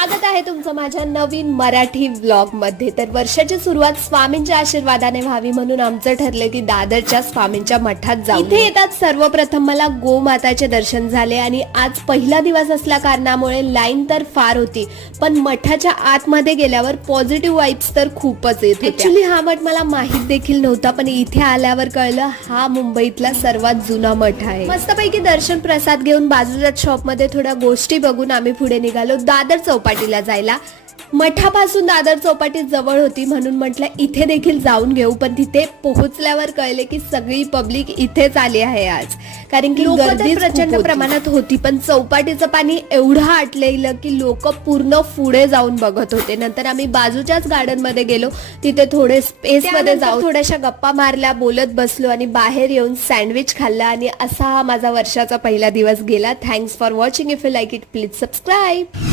स्वागत आहे तुमचं माझ्या नवीन मराठी व्लॉग मध्ये। तर वर्षाची सुरुवात स्वामींच्या आशीर्वादाने व्हावी म्हणून आमचं ठरलं की दादरच्या स्वामींच्या मठात जाऊ। इथे येतात सर्वप्रथम मला गोमाताचे दर्शन झाले आणि आज पहिला दिवस असल्या कारणामुळे लाईन तर फार होती, पण मठाच्या आतमध्ये गेल्यावर पॉझिटिव्ह वाइब्स तर खूपच येत होत्या। ऍक्च्युली हा मठ मला माहित देखील नव्हता, पण इथे आल्यावर कळलं हा मुंबईतला सर्वात जुना मठ आहे। मस्तपैकी दर्शन प्रसाद घेऊन बाजूच्या शॉप मध्ये थोड्या गोष्टी बघून आम्ही पुढे निघालो दादर चौपाटीला जायला। मठापासून दादर चौपाटी जवळ होती म्हणून म्हटलं इथे देखील जाऊन घेऊ, पण तिथे पोहोचल्यावर कळले की सगळी पब्लिक इथेच आली आहे आज, कारण की गर्दी प्रचंड प्रमाणात होती। पण चौपाटीचं पाणी एवढं आटलेलं की लोक पूर्ण पुढे जाऊन बघत होते। नंतर आम्ही बाजूच्याच गार्डन मध्ये गेलो, तिथे थोडे स्पेस मध्ये जाऊन थोड्याशा गप्पा मारल्या, बोलत बसलो आणि बाहेर येऊन सँडविच खाल्ला आणि असा हा माझा वर्षाचा पहिला दिवस गेला। Thanks for watching. If you like it please subscribe.